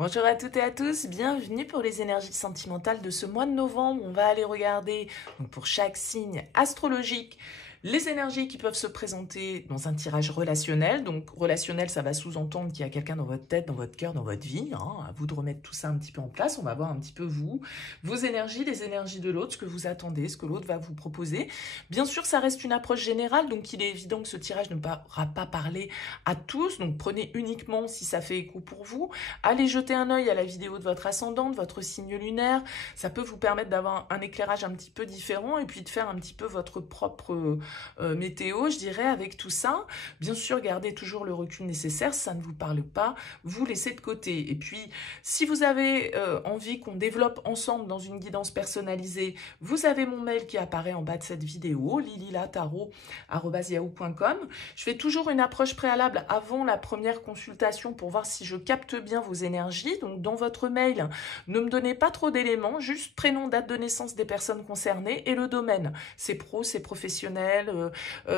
Bonjour à toutes et à tous, bienvenue pour les énergies sentimentales de ce mois de novembre. On va aller regarder donc, pour chaque signe astrologique les énergies qui peuvent se présenter dans un tirage relationnel. Donc relationnel, ça va sous-entendre qu'il y a quelqu'un dans votre tête, dans votre cœur, dans votre vie. À vous de remettre tout ça un petit peu en place. On va voir un petit peu vous, vos énergies, les énergies de l'autre, ce que vous attendez, ce que l'autre va vous proposer. Bien sûr, ça reste une approche générale, donc il est évident que ce tirage ne pourra pas parler à tous. Donc prenez uniquement si ça fait écho pour vous. Allez jeter un œil à la vidéo de votre ascendant, de votre signe lunaire. Ça peut vous permettre d'avoir un éclairage un petit peu différent et puis de faire un petit peu votre propre météo, je dirais, avec tout ça. Bien sûr, gardez toujours le recul nécessaire. Si ça ne vous parle pas, vous laissez de côté. Et puis, si vous avez envie qu'on développe ensemble dans une guidance personnalisée, vous avez mon mail qui apparaît en bas de cette vidéo, lililatarot@yahoo.com. Je fais toujours une approche préalable avant la première consultation pour voir si je capte bien vos énergies. Donc, dans votre mail, ne me donnez pas trop d'éléments, juste prénom, date de naissance des personnes concernées et le domaine. C'est pro, c'est professionnel,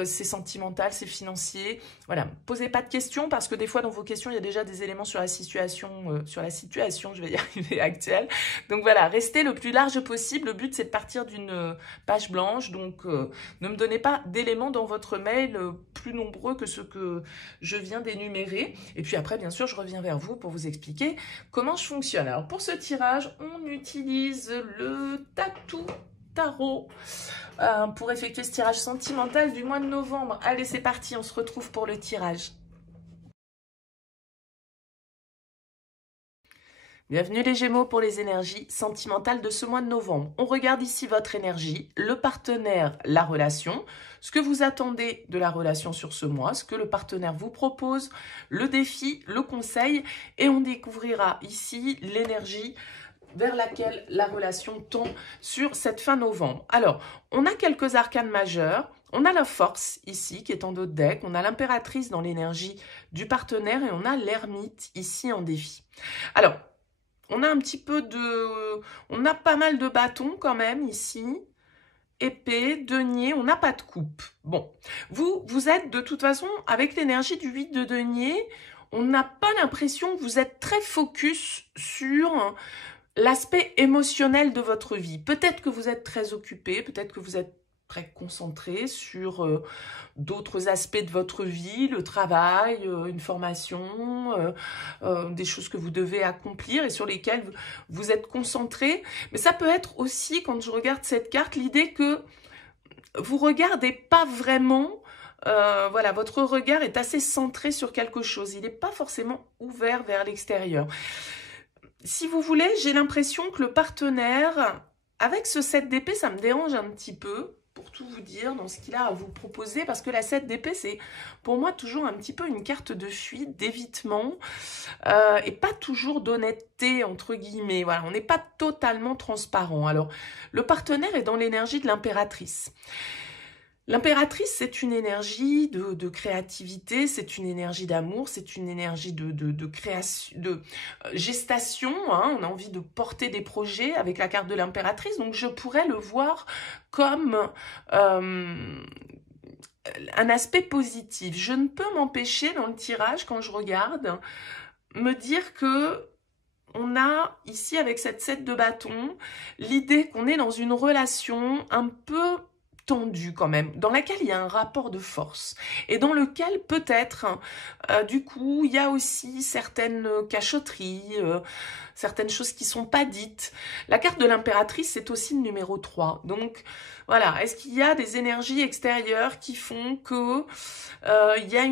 c'est sentimental, c'est financier. Voilà, posez pas de questions parce que des fois dans vos questions, il y a déjà des éléments sur la situation, je vais y arriver, actuelle. Donc voilà, restez le plus large possible. Le but, c'est de partir d'une page blanche. Donc, ne me donnez pas d'éléments dans votre mail plus nombreux que ceux que je viens d'énumérer. Et puis après, bien sûr, je reviens vers vous pour vous expliquer comment je fonctionne. Alors, pour ce tirage, on utilise le Tatou Tarot pour effectuer ce tirage sentimental du mois de novembre. Allez, c'est parti, on se retrouve pour le tirage. Bienvenue les Gémeaux pour les énergies sentimentales de ce mois de novembre. On regarde ici votre énergie, le partenaire, la relation, ce que vous attendez de la relation sur ce mois, ce que le partenaire vous propose, le défi, le conseil, et on découvrira ici l'énergie vers laquelle la relation tend sur cette fin novembre. Alors, on a quelques arcanes majeurs. On a la force ici qui est en dos de deck. On a l'impératrice dans l'énergie du partenaire et on a l'ermite ici en défi. Alors, on a un petit peu de... On a pas mal de bâtons quand même ici. Épée, denier, on n'a pas de coupe. Bon, vous êtes de toute façon avec l'énergie du 8 de denier. On n'a pas l'impression que vous êtes très focus sur l'aspect émotionnel de votre vie. Peut-être que vous êtes très occupé, peut-être que vous êtes très concentré sur d'autres aspects de votre vie, le travail, une formation, des choses que vous devez accomplir et sur lesquelles vous êtes concentré. Mais ça peut être aussi, quand je regarde cette carte, l'idée que vous regardez pas vraiment. Voilà, votre regard est assez centré sur quelque chose. Il n'est pas forcément ouvert vers l'extérieur. Si vous voulez, j'ai l'impression que le partenaire, avec ce 7 d'épée, ça me dérange un petit peu, pour tout vous dire, dans ce qu'il a à vous proposer, parce que la 7 d'épée, c'est pour moi toujours un petit peu une carte de fuite, d'évitement, et pas toujours d'honnêteté, entre guillemets. Voilà, on n'est pas totalement transparent. Alors, le partenaire est dans l'énergie de l'impératrice. L'impératrice, c'est une énergie de créativité, c'est une énergie d'amour, c'est une énergie de création, de gestation. On a envie de porter des projets avec la carte de l'impératrice. Donc, je pourrais le voir comme un aspect positif. Je ne peux m'empêcher dans le tirage, quand je regarde, me dire que on a ici, avec cette 7 de bâton, l'idée qu'on est dans une relation un peu tendue quand même, dans laquelle il y a un rapport de force et dans lequel peut-être, du coup, il y a aussi certaines cachotteries, certaines choses qui sont pas dites. La carte de l'impératrice, c'est aussi le numéro 3. Donc, voilà, est-ce qu'il y a des énergies extérieures qui font que il y a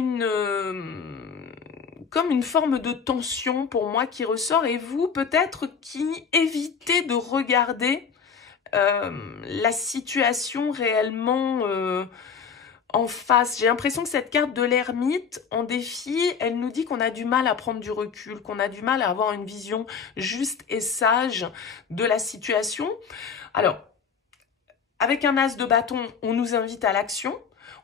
comme une forme de tension pour moi qui ressort et vous, peut-être, qui évitez de regarder la situation réellement en face. J'ai l'impression que cette carte de l'ermite en défi, elle nous dit qu'on a du mal à prendre du recul, qu'on a du mal à avoir une vision juste et sage de la situation. Alors, avec un as de bâton, on nous invite à l'action,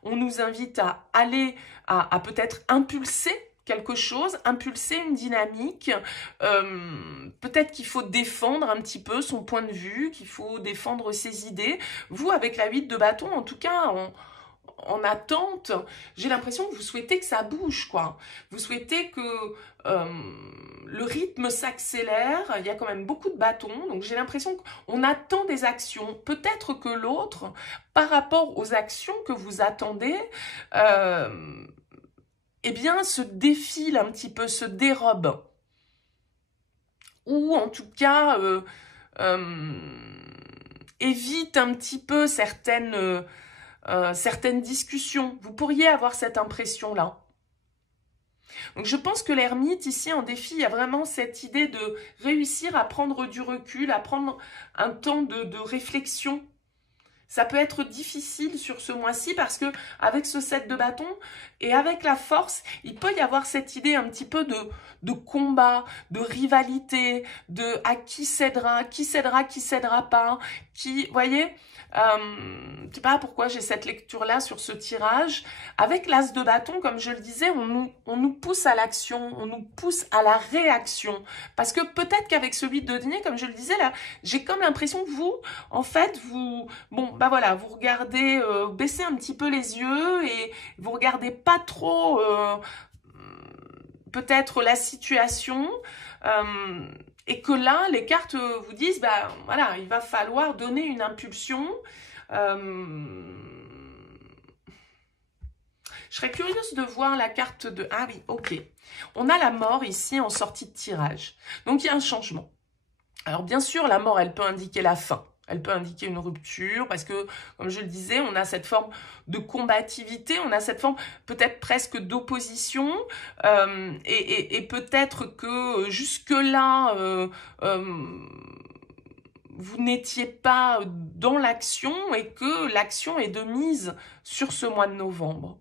on nous invite à aller, à peut-être impulser quelque chose, impulser une dynamique, peut-être qu'il faut défendre un petit peu son point de vue, qu'il faut défendre ses idées. Vous, avec la 8 de bâton, en tout cas, en attente, j'ai l'impression que vous souhaitez que ça bouge, quoi. Vous souhaitez que le rythme s'accélère, il y a quand même beaucoup de bâtons, donc j'ai l'impression qu'on attend des actions. Peut-être que l'autre, par rapport aux actions que vous attendez, eh bien, se défile un petit peu, se dérobe. Ou en tout cas, évite un petit peu certaines discussions. Vous pourriez avoir cette impression-là. Donc je pense que l'ermite, ici en défi, il y a vraiment cette idée de réussir à prendre du recul, à prendre un temps de réflexion. Ça peut être difficile sur ce mois-ci parce que avec ce 7 de bâton et avec la force, il peut y avoir cette idée un petit peu de combat, de rivalité, de à qui cédera pas, qui, voyez, je sais pas pourquoi j'ai cette lecture-là sur ce tirage. Avec l'as de bâton, comme je le disais, on nous pousse à l'action, on nous pousse à la réaction. Parce que peut-être qu'avec ce 8 de denier, comme je le disais là, j'ai comme l'impression que vous, en fait, bon, bah voilà, vous regardez, baissez un petit peu les yeux et vous regardez pas trop peut-être la situation et que là, les cartes vous disent, bah voilà, il va falloir donner une impulsion. Je serais curieuse de voir la carte de... Ah oui, ok. On a la mort ici en sortie de tirage. Donc, il y a un changement. Alors, bien sûr, la mort, elle peut indiquer la fin. Elle peut indiquer une rupture parce que, comme je le disais, on a cette forme de combativité, on a cette forme peut-être presque d'opposition et peut-être que jusque-là, vous n'étiez pas dans l'action et que l'action est de mise sur ce mois de novembre.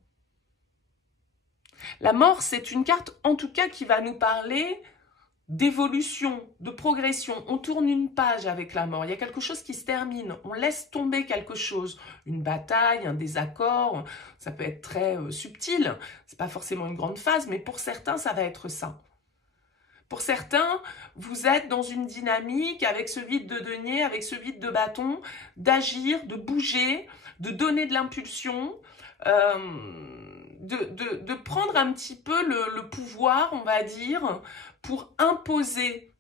La mort, c'est une carte en tout cas qui va nous parler d'évolution, de progression. On tourne une page avec la mort. Il y a quelque chose qui se termine. On laisse tomber quelque chose. Une bataille, un désaccord. Ça peut être très subtil. C'est pas forcément une grande phase, mais pour certains, ça va être ça. Pour certains, vous êtes dans une dynamique avec ce vide de denier, avec ce vide de bâton, d'agir, de bouger, de donner de l'impulsion, de prendre un petit peu le pouvoir, on va dire, pour imposer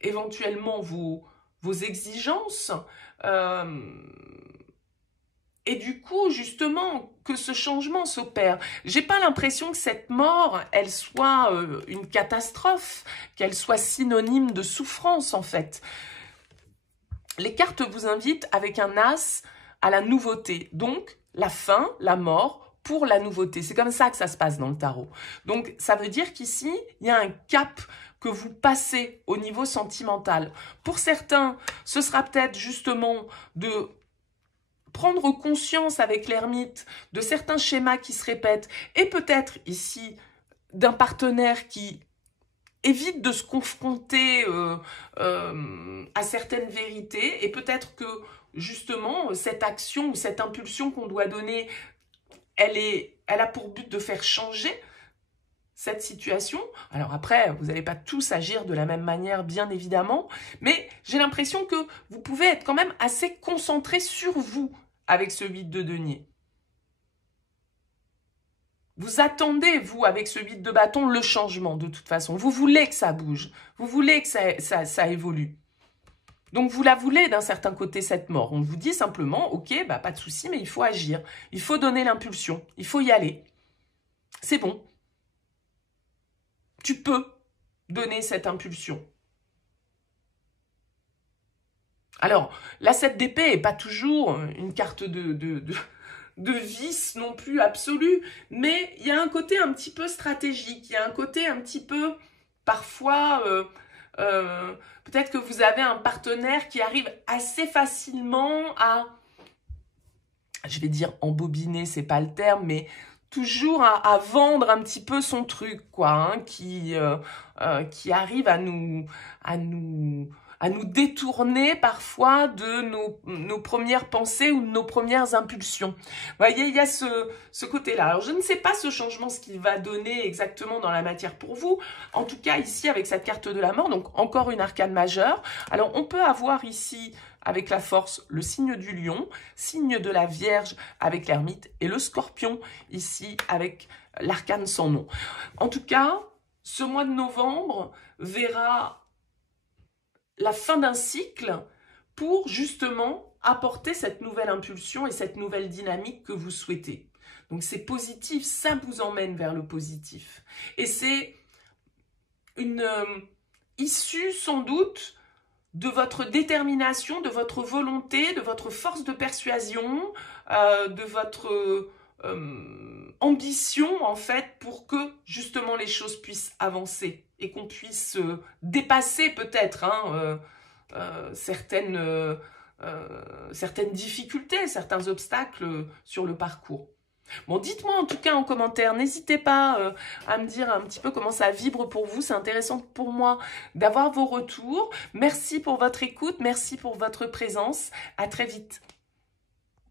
éventuellement vos exigences et du coup, justement, que ce changement s'opère. J'ai pas l'impression que cette mort, elle soit une catastrophe, qu'elle soit synonyme de souffrance, en fait. Les cartes vous invitent avec un as à la nouveauté. Donc, la fin, la mort, pour la nouveauté. C'est comme ça que ça se passe dans le tarot. Donc, ça veut dire qu'ici, il y a un cap que vous passez au niveau sentimental. Pour certains, ce sera peut-être justement de prendre conscience avec l'ermite de certains schémas qui se répètent et peut-être ici d'un partenaire qui évite de se confronter à certaines vérités et peut-être que justement cette action ou cette impulsion qu'on doit donner, elle a pour but de faire changer cette situation. Alors après, vous n'allez pas tous agir de la même manière, bien évidemment, mais j'ai l'impression que vous pouvez être quand même assez concentré sur vous avec ce 8 de denier. Vous attendez, vous, avec ce 8 de bâton, le changement, de toute façon. Vous voulez que ça bouge. Vous voulez que ça évolue. Donc, vous la voulez d'un certain côté, cette mort. On vous dit simplement, ok, bah, pas de souci, mais il faut agir. Il faut donner l'impulsion. Il faut y aller. C'est bon. Tu peux donner cette impulsion. Alors, la 7 d'épée n'est pas toujours une carte de vice non plus absolu, mais il y a un côté un petit peu stratégique, il y a un côté un petit peu, parfois, peut-être que vous avez un partenaire qui arrive assez facilement à, je vais dire embobiner, c'est pas le terme, mais toujours à vendre un petit peu son truc, quoi, hein, qui arrive à nous détourner parfois de nos premières pensées ou de nos premières impulsions. Vous voyez, il y a ce côté-là. Alors, je ne sais pas ce changement, ce qu'il va donner exactement dans la matière pour vous. En tout cas, ici, avec cette carte de la mort, donc encore une arcane majeure. Alors, on peut avoir ici avec la force, le signe du lion, signe de la Vierge avec l'ermite et le scorpion ici avec l'arcane sans nom. En tout cas, ce mois de novembre verra la fin d'un cycle pour justement apporter cette nouvelle impulsion et cette nouvelle dynamique que vous souhaitez. Donc c'est positif, ça vous emmène vers le positif. Et c'est une issue sans doute de votre détermination, de votre volonté, de votre force de persuasion, de votre ambition en fait pour que justement les choses puissent avancer et qu'on puisse dépasser peut-être certaines difficultés, certains obstacles sur le parcours. Bon, dites-moi en tout cas en commentaire, n'hésitez pas à me dire un petit peu comment ça vibre pour vous, c'est intéressant pour moi d'avoir vos retours. Merci pour votre écoute, merci pour votre présence, à très vite.